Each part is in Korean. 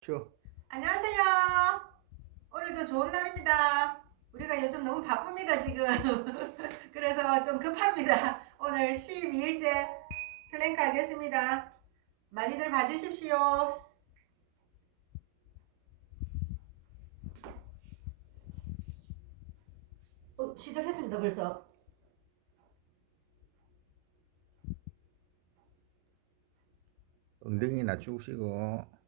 켜. 안녕하세요. 오늘도 좋은 날입니다. 우리가 요즘 너무 바쁩니다, 지금. 그래서 좀 급합니다. 오늘 12일째 플랭크 하겠습니다. 많이들 봐주십시오. 어, 시작했습니다, 벌써. 엉덩이 낮추시고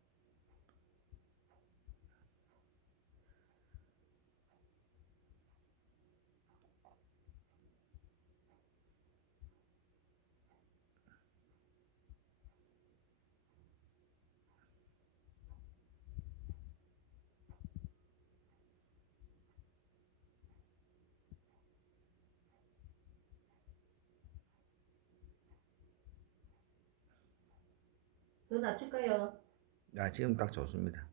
더 낮출까요? 아 지금 딱 좋습니다.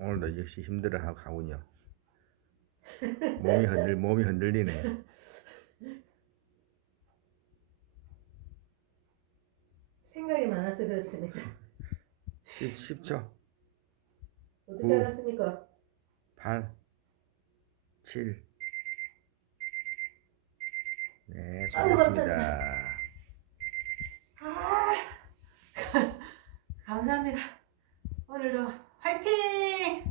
오늘도 역시 힘들어 하- 하군요. 몸이 흔들 몸이 흔들리네. 생각이 많아서 그렇습니다. 10, 10초. 어떻게 구. 알았습니까? 8 7 네, 수고하셨습니다. 아, 감사합니다. 오늘도 화이팅!